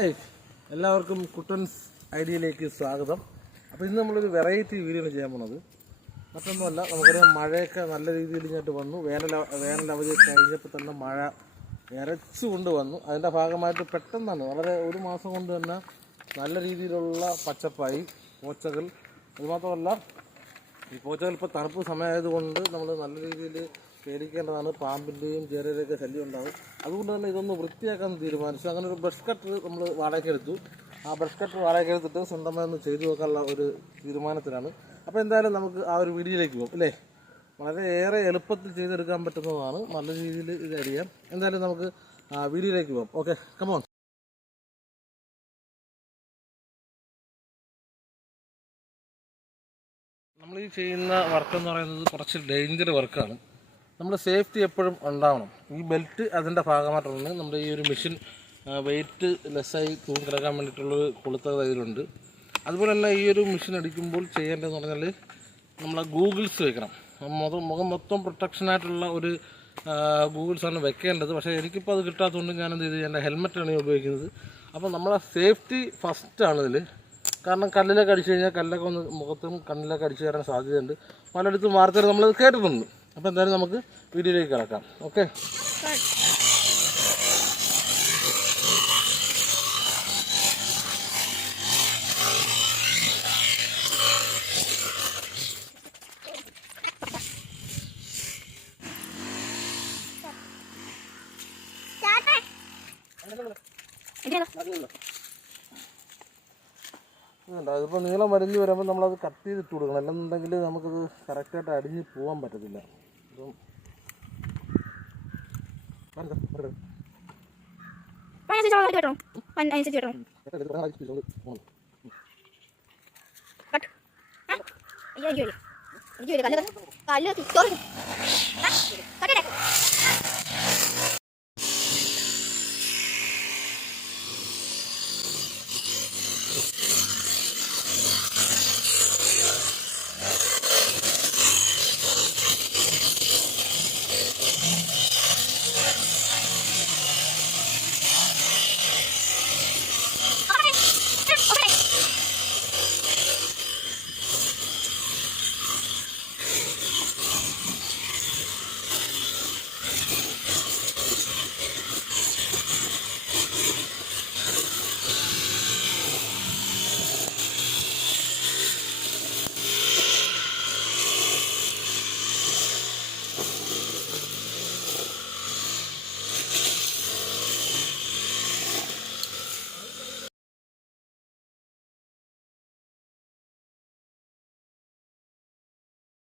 Hi, എല്ലാവർക്കും കുട്ടൻസ് ഐഡിയയിലേക്ക് സ്വാഗതം. അപ്പോൾ ഇന്ന് നമ്മളൊരു വെറൈറ്റി വീഡിയോ ചെയ്യാൻ പോണത് മറ്റൊന്നുമല്ല. നമുക്കറിയാം, മഴയൊക്കെ നല്ല രീതിയിൽ ഇങ്ങോട്ട് വന്നു. വേനൽ അവധി കഴിഞ്ഞപ്പോൾ തന്നെ മഴ ഇരച്ചുകൊണ്ട് വന്നു. അതിൻ്റെ ഭാഗമായിട്ട് പെട്ടെന്നാണ് വളരെ ഒരു മാസം കൊണ്ട് തന്നെ നല്ല രീതിയിലുള്ള പച്ചപ്പായി പോച്ചകൾ. അതുമാത്രമല്ല, ഈ പോച്ചകൾ ഇപ്പോൾ തണുപ്പ് സമയമായതുകൊണ്ട് നമ്മൾ നല്ല രീതിയിൽ പേടിക്കേണ്ടതാണ്. പാമ്പിൻ്റെയും ചേരയുടെയൊക്കെ ശല്യം ഉണ്ടാകും. അതുകൊണ്ട് തന്നെ ഇതൊന്ന് വൃത്തിയാക്കാൻ തീരുമാനിച്ചു. അങ്ങനെ ഒരു ബ്രഷ് കട്ടർ നമ്മൾ വാടകയ്ക്കെടുത്തു. ആ ബ്രഷ് കട്ടർ വാടകയ്ക്കെടുത്തിട്ട് സ്വന്തമായി ഒന്ന് ചെയ്തു നോക്കാനുള്ള ഒരു തീരുമാനത്തിലാണ്. അപ്പോൾ എന്തായാലും നമുക്ക് ആ ഒരു വീഡിയോയിലേക്ക് പോകും അല്ലേ. വളരെ ഏറെ എളുപ്പത്തിൽ ചെയ്തെടുക്കാൻ പറ്റുന്നതാണ്. നല്ല രീതിയിൽ ഇത് അറിയാം. എന്തായാലും നമുക്ക് ആ വീഡിയോയിലേക്ക് പോകും. Okay, come on. നമ്മൾ ഈ ചെയ്യുന്ന വർക്ക് എന്ന് പറയുന്നത് കുറച്ച് ഡേഞ്ചർ വർക്കാണ്. നമ്മൾ സേഫ്റ്റി എപ്പോഴും ഉണ്ടാവണം. ഈ ബെൽറ്റ് അതിൻ്റെ ഭാഗമായിട്ടാണ്. നമ്മുടെ ഈ ഒരു മെഷീൻ വെയിറ്റ് ലെസ്സായി തൂങ്ങിക്കിടക്കാൻ വേണ്ടിയിട്ടുള്ളൊരു കൊളുത്ത ഇതിലുണ്ട്. അതുപോലെ തന്നെ ഈ ഒരു മെഷീൻ അടിക്കുമ്പോൾ ചെയ്യേണ്ടതെന്ന് പറഞ്ഞാൽ നമ്മളെ ഗൂഗിൾസ് വെക്കണം. മുഖം മൊത്തം പ്രൊട്ടക്ഷനായിട്ടുള്ള ഒരു ഗൂഗിൾസാണ് വെക്കേണ്ടത്. പക്ഷേ എനിക്കിപ്പോൾ അത് കിട്ടാത്തതുകൊണ്ട് ഞാനെന്ത് ചെയ്ത് എൻ്റെ ഹെൽമെറ്റാണ് ഉപയോഗിക്കുന്നത്. അപ്പോൾ നമ്മളെ സേഫ്റ്റി ഫസ്റ്റാണ് ഇതിൽ. കാരണം കല്ലിലൊക്കെ അടിച്ചു കഴിഞ്ഞാൽ കല്ലൊക്കെ ഒന്ന് മുഖത്തും കണ്ണിലൊക്കെ അടിച്ചു കയറാൻ സാധ്യതയുണ്ട്. പലയിടത്തും വാർത്തകൾ നമ്മളത് കേട്ടിട്ടുണ്ട്. അപ്പോൾ എന്തായാലും നമുക്ക് വീഡിയോയിലേക്ക് കിടക്കാം. ഓക്കെ, അതിപ്പോൾ നീളം വലിഞ്ഞ് വരുമ്പോൾ നമ്മളത് കട്ട് ചെയ്തിട്ട് കൊടുക്കണം. അല്ലെന്നുണ്ടെങ്കിൽ നമുക്കത് കറക്റ്റായിട്ട് അടിഞ്ഞ് പോകാൻ പറ്റത്തില്ല. അപ്പം